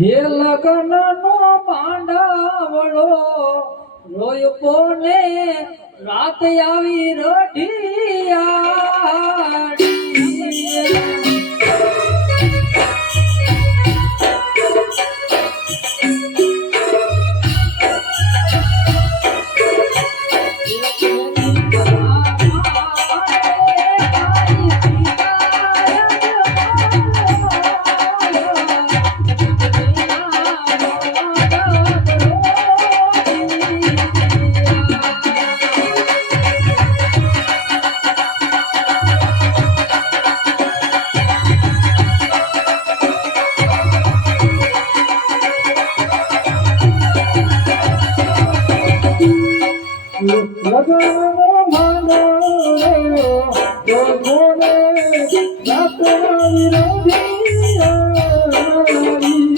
હે લગન નો પાંડાવળો રોય પોને રાત આવી રઢિયાળી. Thank you.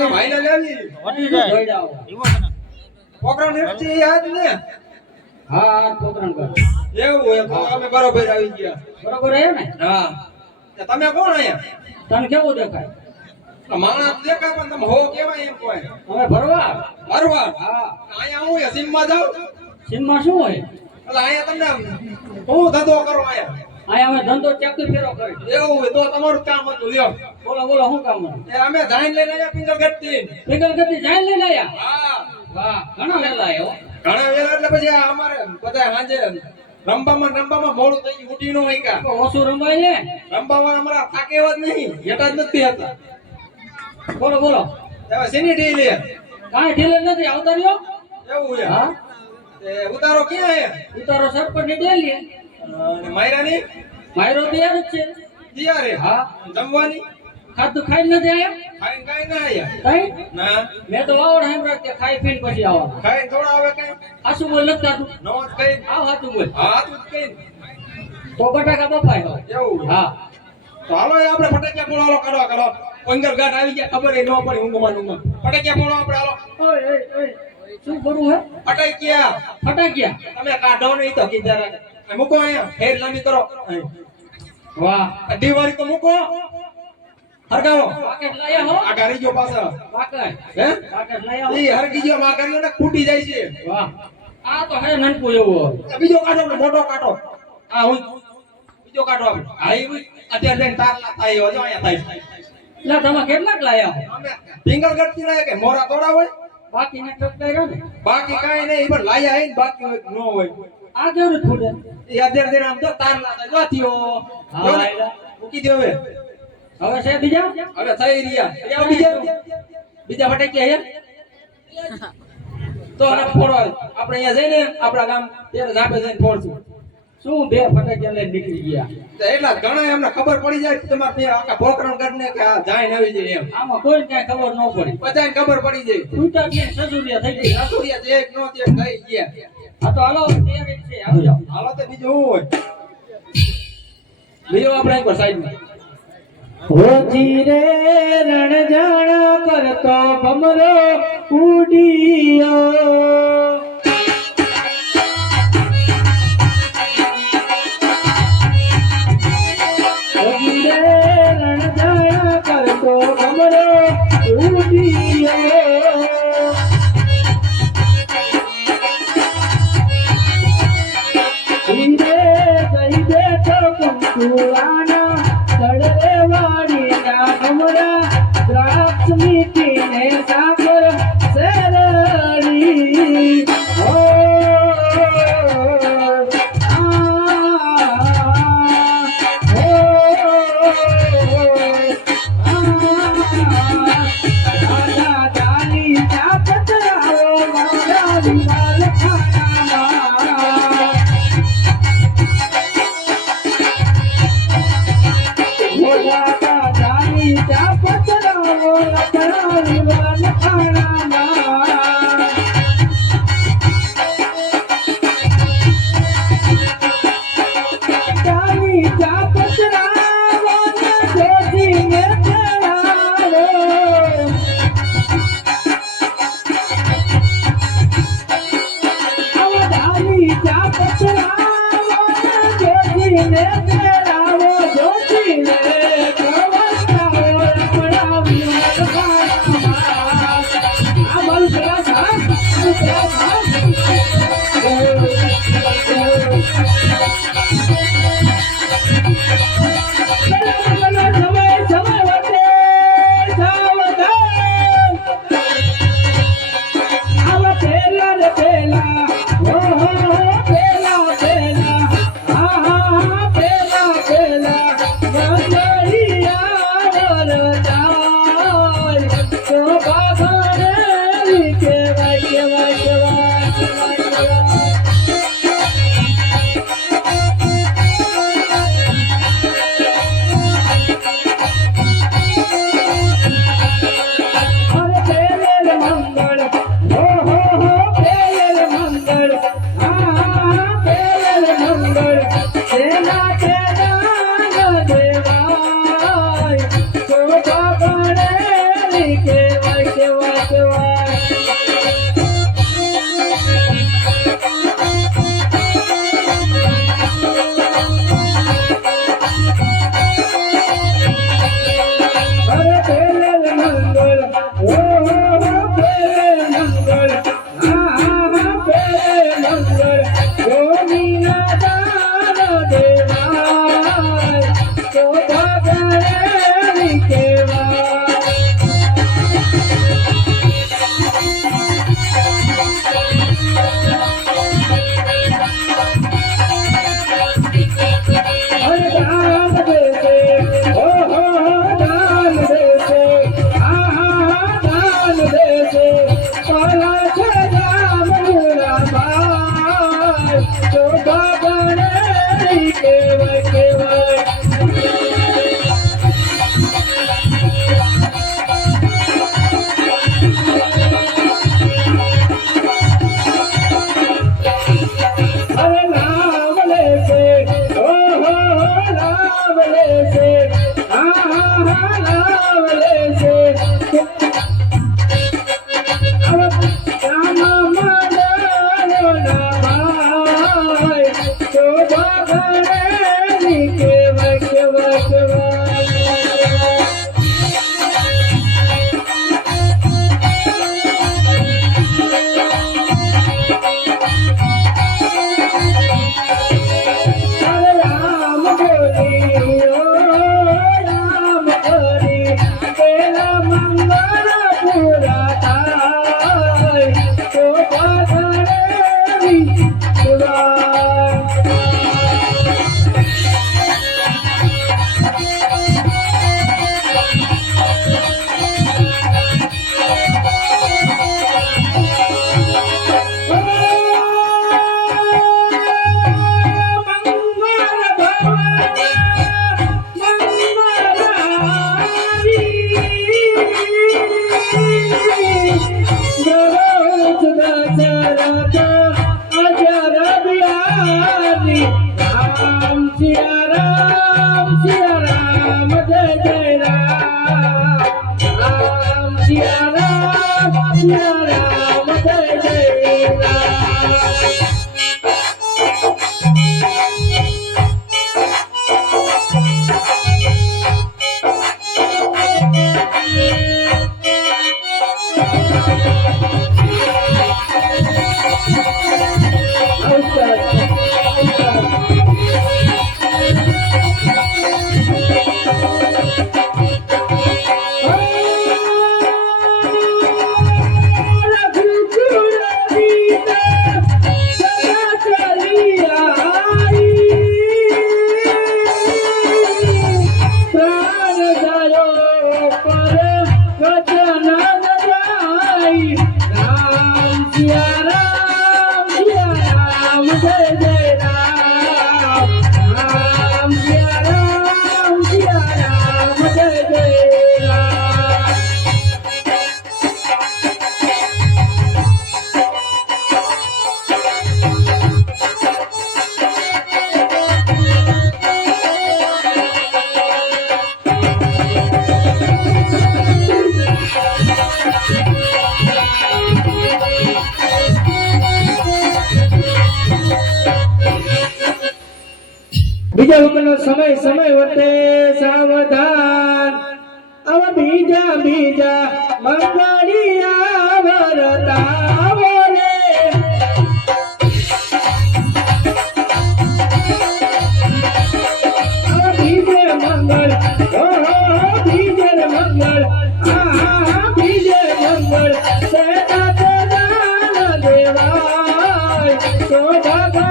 ના ભાઈને લેવી. વટી જાય. દોઈ જાઓ. પોકરા નિર્તિ યાદ ને? હા આ છોકરાને કર. એવું હોય તો અમે બરોબર આવી ગયા. બરોબર આવ્યો ને? હા. તમે કોણ અહીંયા? તને કેવું દેખાય? માણસ દેખા પણ તમે હો કેવાય એમ કોઈ. અમે ભરવા? બરોબર હા. અહીંયા હું સીમમાં જાઉં? સીમમાં શું હોય? એટલે અહીંયા તમને હું ધંધો કરો અહીંયા? અહીંયા અમે ધંધો ચેકી ફેરો કરી. એવું હોય તો તમારું કામ હતું લ્યો. બોલો બોલો શું કામ એ અમે જાઈન લઈને આવ્યા પિંગલ ગઢથી પિંગલ ગતિ જાઈન લઈને આવ્યા? હા. વાહ ઘણા વેલા આવ્યો ઘણા વેલા એટલે પછી અમારે બધા સાંજે રંબામાં રંબામાં મોડું થઈ ગયું ઉઠી નો ઓછું રંબાય ને? રંબામાં અમારા થાકે એવા જ નહીં હેટા જ નથી હતા બોલો બોલો. હવે શેની ઢીલ લે કાંઈ ઢીલે નથી આવતા રહ્યો એવું છે? હા. ઉતારો ક્યાં હે ઉતારો સરપંચની ડેલી અને માયરાની? માયરો તૈયાર જ છે. તૈયાર હે હા. જમવાની? ખાધું ખાઈ નથી આવ્યા કાંઈ ના કઈ? ના. મેં તો વાવડ સાંભળ્યા કે ખાઈ પીને પછી આવો. ખાઈને થોડા આવે કાંઈ. આસુ બોલ નથી થતું નો કઈ આવ હાતું બોલ. હા તું કઈ તો બટાકા હોય એવું. હા. તો હાલો આપણે ફટાકિયા પોળાલો કરવા કરો. પંદર ગાંઠ આવી ગયા ખબર ન પડી ઊંઘમાં ઊંઘમાં. ફટાક્યા પોળો આપણે હાલો. શું કરવું હે? ફટાક્યા. ફટાકિયા? તમે કાઢો નહીં તો કીધા રાખે. મૂકો અહીંયા ફેર લાંબી કરો. વાહ. દિવાળી તો મૂકો. હરગાવો પાકેટ લાયા હો આ ગાડી ગયો પાછળ. પાકેટ હે? પાકેટ લાયા હો ઈ હરગી ગયો માં કર્યો ને ફૂટી જાય છે. વાહ. આ તો હે નનકું એવું. બીજો કાઢો મોટો કાઢો. આ હું? બીજો કાઢો આપણે. હા ઈ અત્યારે લઈને તાર લા થાય જો અહીંયા થાય. એટલે તમે કેટલાક લાયા? હો થી લાયા કે મોરા તોડા હોય? ને? બાકી કઈ નહીં પણ લાયા હે ને બાકી હોય ન હોય. આ કેવું ફૂટે. અત્યારે જઈને આમ તો તાર લાતા જો થયો. હા. મૂકી દે હવે. હવે છે બીજા? હવે થઈ રહ્યા. બીજા બીજા? ફટાકિયા હે તો આને ફોડો આપણે અહીંયા જઈને આપણા ગામ ત્યારે ઝાપે જઈને ફોડશું. શું બે ફટાકિયા લઈને નીકળી ગયા? એટલા ઘણા એમને ખબર પડી જાય કે તમારે બે આખા ભોકરણ કરીને કે આ જાય આવી જાય એમ. આમાં કોઈ કઈ ખબર ન પડી. બધાને ખબર પડી જાય. છૂટા કે સસુરિયા થઈ ગઈ સાસુરિયા જે એક નો તે થઈ ગયા. આ તો હાલો તૈયારી છે. હાલો તો બીજું હોય? બીજો આપણે એકવાર સાઈડમાં. હોજી રે રણજાણ કરતો ભમરો ઉડિયો beleza. રામ હરે રામ મંગળ પુરાતા બીજા હુકમનો સમય સમય વર્તે સાવધાન. અવ બીજા બીજા મંગળિયા વરતા બોલે બીજે મંગળ બીજે મંગળ. આ બીજે મંગળ. દેવા તો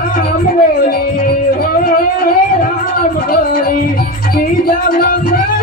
રામ બોલી હો રામ હરી બીજા નામ